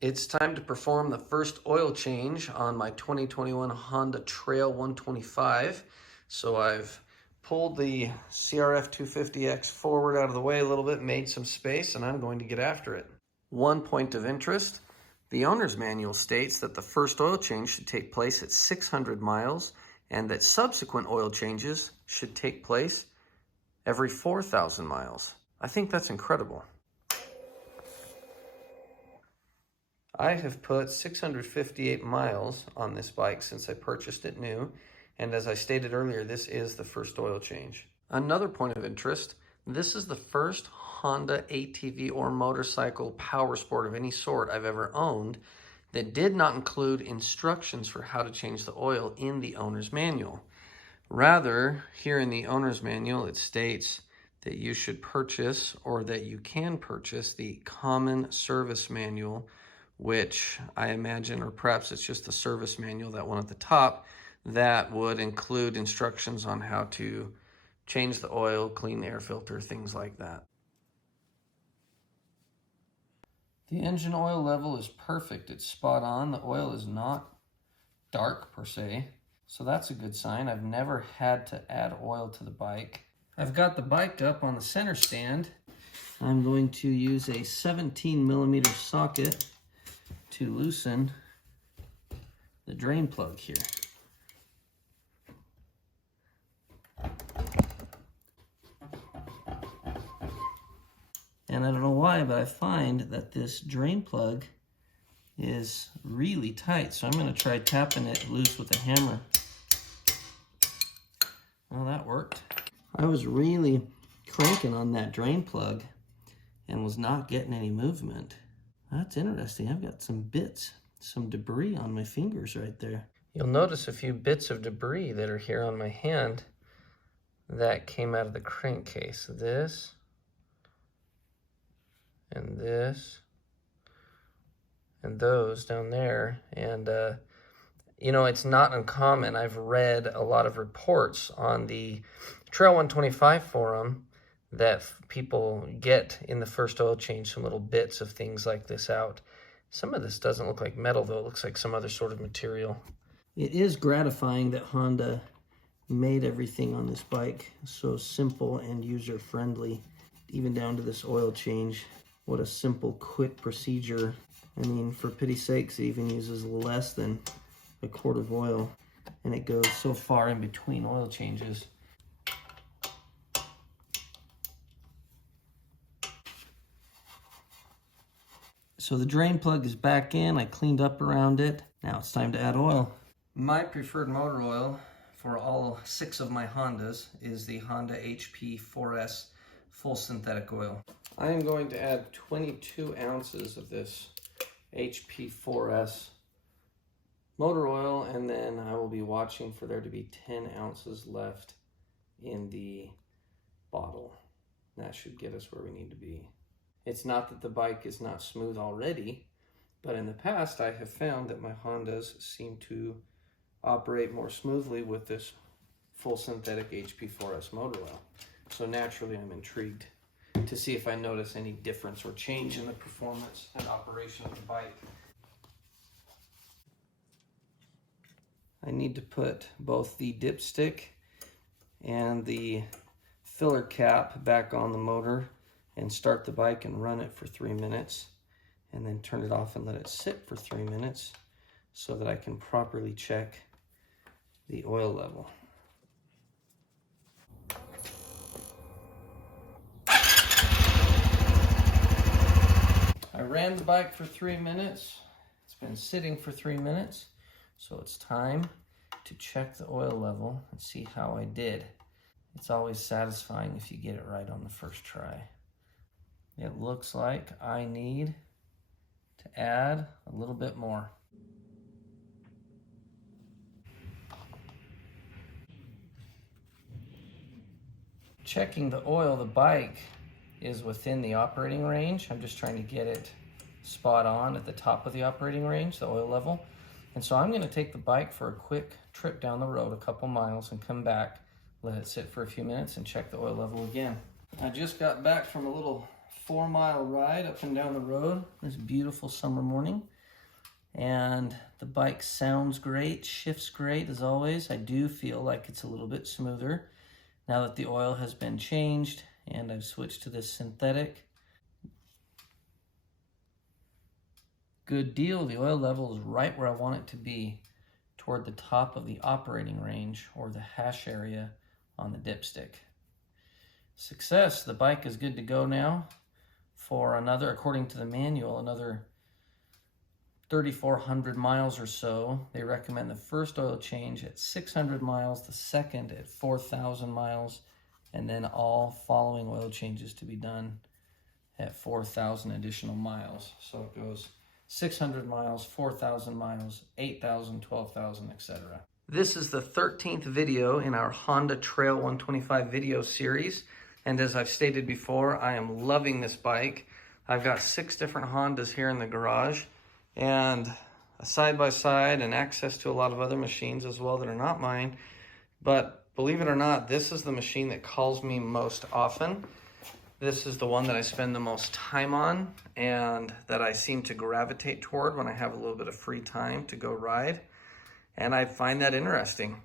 It's time to perform the first oil change on my 2021 Honda Trail125. So I've pulled the CRF 250X forward out of the way a little bit, made some space, and I'm going to get after it. One point of interest, the owner's manual states that the first oil change should take place at 600 miles and that subsequent oil changes should take place every 4,000 miles. I think that's incredible. I have put 658 miles on this bike since I purchased it new, and as I stated earlier, this is the first oil change. Another point of interest, this is the first Honda ATV or motorcycle power sport of any sort I've ever owned that did not include instructions for how to change the oil in the owner's manual. Rather, here in the owner's manual, it states that you should purchase, or that you can purchase, the common service manual, which I imagine, or perhaps it's just the service manual, that one at the top, that would include instructions on how to change the oil, clean the air filter, things like that. The engine oil level is perfect. It's spot on. The oil is not dark per se, so that's a good sign. I've never had to add oil to the bike. I've got the bike up on the center stand. I'm going to use a 17mm socket to loosen the drain plug here. And I don't know why, but I find that this drain plug is really tight, so I'm going to try tapping it loose with a hammer. Well, that worked. I was really cranking on that drain plug and was not getting any movement. That's interesting. I've got some bits, some debris on my fingers right there. You'll notice a few bits of debris that are here on my hand that came out of the crankcase. This and this and those down there. And you know, it's not uncommon. I've read a lot of reports on the Trail125 forum that people get in the first oil change some little bits of things like this out. Some of this doesn't look like metal though, it looks like some other sort of material. It is gratifying that Honda made everything on this bike so simple and user-friendly, even down to this oil change. What a simple, quick procedure. I mean, for pity's sakes, it even uses less than a quart of oil, and it goes so far in between oil changes. So the drain plug is back in. I cleaned up around it. Now it's time to add oil. My preferred motor oil for all 6 of my Hondas is the Honda HP4S full synthetic oil. I am going to add 22 ounces of this HP4S motor oil, and then I will be watching for there to be 10 ounces left in the bottle. That should get us where we need to be. It's not that the bike is not smooth already, but in the past I have found that my Hondas seem to operate more smoothly with this full synthetic HP4S motor oil. So naturally I'm intrigued to see if I notice any difference or change in the performance and operation of the bike. I need to put both the dipstick and the filler cap back on the motor and start the bike and run it for 3 minutes, and then turn it off and let it sit for 3 minutes so that I can properly check the oil level. I ran the bike for 3 minutes. It's been sitting for 3 minutes, so it's time to check the oil level and see how I did. It's always satisfying if you get it right on the first try. It looks like I need to add a little bit more. Checking the oil, the bike is within the operating range. I'm just trying to get it spot on at the top of the operating range, the oil level. And so I'm going to take the bike for a quick trip down the road, a couple miles, and come back, let it sit for a few minutes, and check the oil level again. I just got back from a little 4-mile ride up and down the road this beautiful summer morning. And the bike sounds great, shifts great as always. I do feel like it's a little bit smoother now that the oil has been changed and I've switched to this synthetic. Good deal. The oil level is right where I want it to be, toward the top of the operating range or the hash area on the dipstick. Success. The bike is good to go now for another, according to the manual, another 3,400 miles or so. They recommend the first oil change at 600 miles, the second at 4,000 miles, and then all following oil changes to be done at 4,000 additional miles. So it goes 600 miles, 4,000 miles, 8,000, 12,000, etc. This is the 13th video in our Honda Trail125 video series. And as I've stated before, I am loving this bike. I've got 6 different Hondas here in the garage and a side-by-side and access to a lot of other machines as well that are not mine. But believe it or not, this is the machine that calls me most often. This is the one that I spend the most time on and that I seem to gravitate toward when I have a little bit of free time to go ride. And I find that interesting.